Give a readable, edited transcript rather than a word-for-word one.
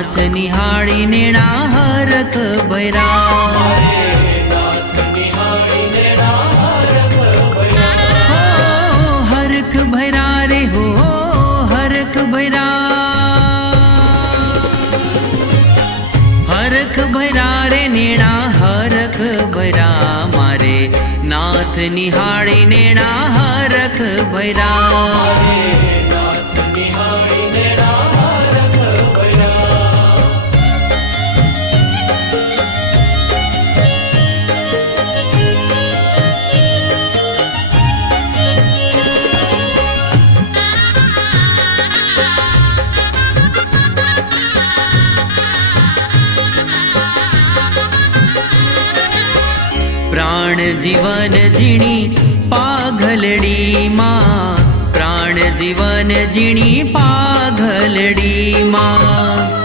नाथ निहाळी नेणा हरख भैरा। हो हरख भैरा रे हो हरख भैरा, हरख भैरा रे नेणा हरख भैरा, मारे नाथ निहाळी नेणा हरख भैरा। प्राण जीवन जीणी पाघलडी मां, प्राण जीवन जीणी पाघलडी मां।